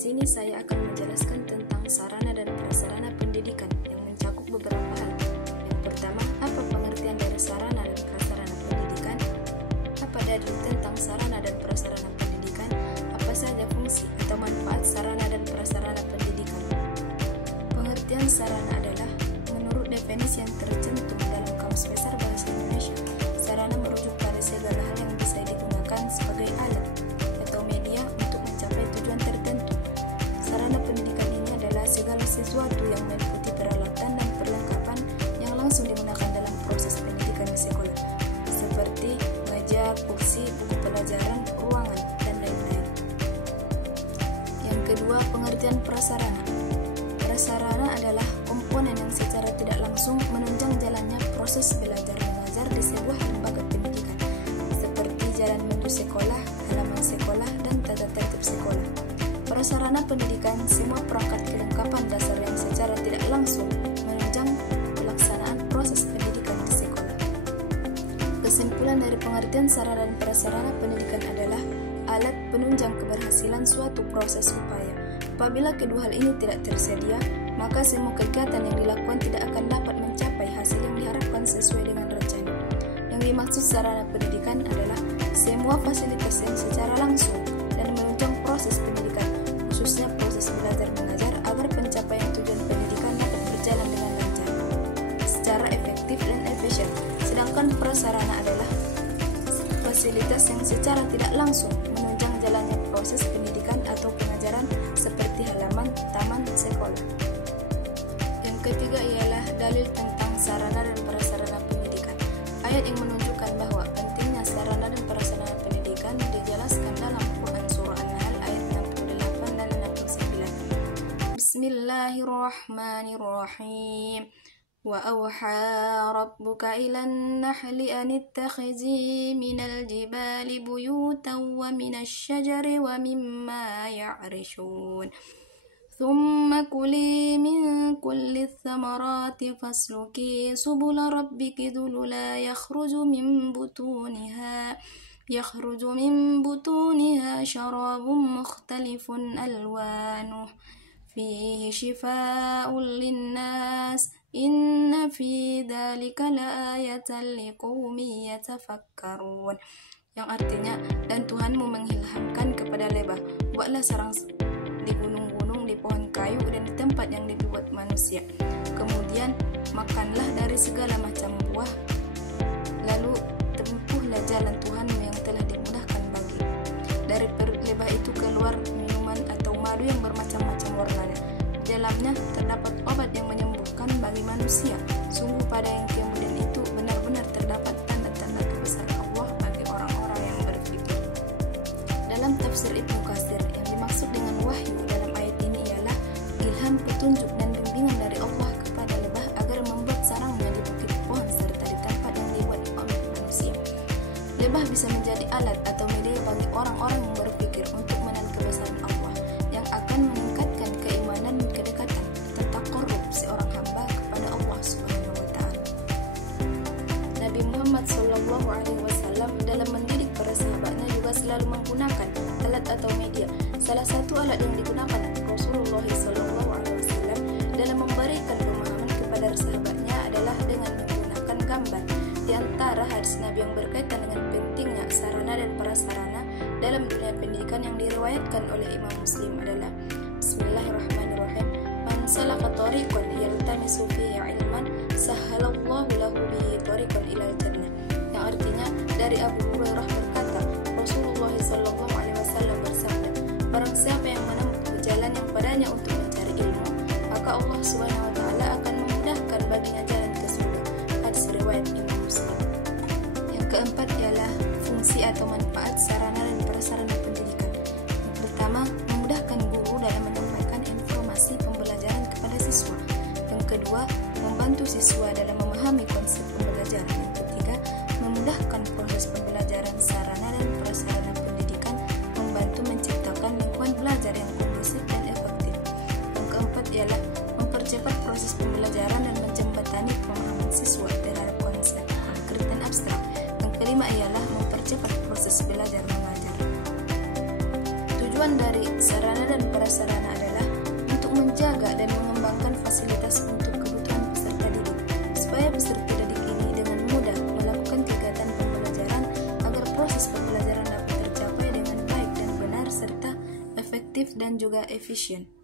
sini saya akan menjelaskan tentang sarana dan prasarana pendidikan yang mencakup beberapa hal. Yang pertama, apa pengertian dari sarana dan prasarana pendidikan? Apa dalil tentang sarana dan prasarana pendidikan? Apa saja fungsi atau manfaat sarana dan prasarana pendidikan? Pengertian sarana adalah, menurut definisi yang tercantum dalam Kamus Besar Bahasa Indonesia, sarana merujuk pada segala hal yang bisa digunakan sebagai alat atau media untuk mencapai tujuan tertentu. Sarana pendidikan ini adalah segala sesuatu yang meliputi peralatan dan perlengkapan yang langsung digunakan dalam proses pendidikan di sekolah, seperti meja, kursi, buku pelajaran, ruangan, dan lain-lain. Yang kedua, pengertian prasarana. Prasarana adalah komponen yang secara tidak langsung menunjang jalannya proses belajar mengajar di sebuah lembaga pendidikan, seperti jalan menuju sekolah, halaman sekolah, dan tata tertib sekolah. Prasarana pendidikan semua perangkat kelengkapan dasar yang secara tidak langsung menunjang pelaksanaan proses pendidikan di sekolah. Kesimpulan dari pengertian sarana dan prasarana pendidikan adalah alat penunjang keberhasilan suatu proses upaya. Apabila kedua hal ini tidak tersedia, maka semua kegiatan yang dilakukan tidak akan dapat mencapai hasil yang diharapkan sesuai dengan rencana. Yang dimaksud sarana pendidikan adalah semua fasilitas yang secara langsung dan menunjang proses pendidikan, khususnya proses belajar mengajar, agar pencapaian tujuan pendidikan dapat berjalan dengan lancar, secara efektif dan efisien. Sedangkan prasarana adalah fasilitas yang secara tidak langsung menunjang jalannya proses pendidikan atau pengajaran, seperti halaman, taman, sekolah. Yang ketiga ialah dalil tentang sarana dan prasarana pendidikan. Ayat yang menunjukkan bahwa pentingnya sarana dan prasarana pendidikan dijelaskan dalam Quran Surah An-Nahl ayat 68 dan 69. Bismillahirrahmanirrahim. وَأَوْحَى رَبُّكَ إِلَى النَّحْلِ أَنِ اتَّخِذِي مِنَ الْجِبَالِ بُيُوتًا وَمِنَ الشَّجَرِ وَمِمَّا يَعْرِشُونَ ثُمَّ كُلِي مِنْ كُلِّ الثَّمَرَاتِ فَاسْلُكِي سُبُلَ رَبِّكِ ذُلُلًا يَخْرُجُ مِنْ بُطُونِهَا شَرَابٌ مُخْتَلِفٌ أَلْوَانُهُ فِيهِ شِفَاءٌ لِلنَّاسِ Inna fi dzalika laayatan liqaumin yatafakkarun, yang artinya, dan Tuhanmu mengilhamkan kepada lebah, buatlah sarang di gunung-gunung, di pohon kayu, dan di tempat yang dibuat manusia. Kemudian makanlah dari segala macam buah, lalu tempuhlah jalan Tuhanmu yang telah dimudahkan bagi. Dari perut lebah itu keluar minuman atau madu yang bermacam-macam warnanya. Di dalamnya terdapat obat yang menyembuhkan bagi manusia. Sungguh pada yang kemudian itu benar-benar terdapat tanda-tanda kebesaran Allah bagi orang-orang yang berpikir. Dalam tafsir Ibnu Katsir, yang dimaksud dengan wahyu dalam ayat ini ialah ilham, petunjuk, dan bimbingan dari Allah kepada lebah agar membuat sarangnya di bukit pohon serta di tempat yang dibuat oleh manusia. Lebah bisa menjadi alat atau media bagi orang-orang yang berpikir untuk mengenal kebesaran Allah, yang akan meningkatkan keimanan dan kedekatan atau taqarrub seorang hamba kepada Allah Subhanahu wa Ta'ala. Nabi Muhammad SAW dalam mendidik para sahabatnya juga selalu menggunakan alat atau media. Salah satu alat yang digunakan Rasulullah SAW dalam memberikan pemahaman kepada sahabatnya adalah dengan menggunakan gambar. Di antara hadis Nabi yang berkaitan dengan pentingnya sarana dan prasarana dalam dunia pendidikan yang diriwayatkan oleh Imam Muslim adalah Bismillahirrahmanirrahim. Man salaka tariqan yaltamisu fihi ilman sahhalallahu lahu bihi tariqan ilal jannah. Yang artinya, dari Abu Hurairah berkata, Rasulullah SAW bersabda, barang siapa yang menempuh jalan yang padanya untuk mencari ilmu, maka Allah Subhanahu wa Ta'ala akan memudahkan baginya jalan ke surga. Hadis riwayat Imam Muslim. Yang keempat ialah fungsi atau manfaat sarana dan prasarana pendidikan. Yang pertama, memudahkan guru dalam menyampaikan informasi pembelajaran kepada siswa. Yang kedua, membantu siswa dalam memahami konsep pembelajaran. Yang ketiga, memudahkan proses pembelajaran. Sarana dan prasarana pendidikan membantu menciptakan lingkungan belajar yang kondusif dan efektif. Yang keempat ialah mempercepat proses pembelajaran dan menjembatani pemahaman siswa terhadap konsep konkret dan abstrak. Yang kelima ialah mempercepat proses belajar mengajar. Tujuan dari sarana dan prasarana adalah untuk menjaga dan mengembangkan fasilitas untuk kebutuhan peserta didik, supaya peserta didik ini dengan mudah melakukan kegiatan pembelajaran agar proses pembelajaran dapat tercapai dengan baik dan benar serta efektif dan juga efisien.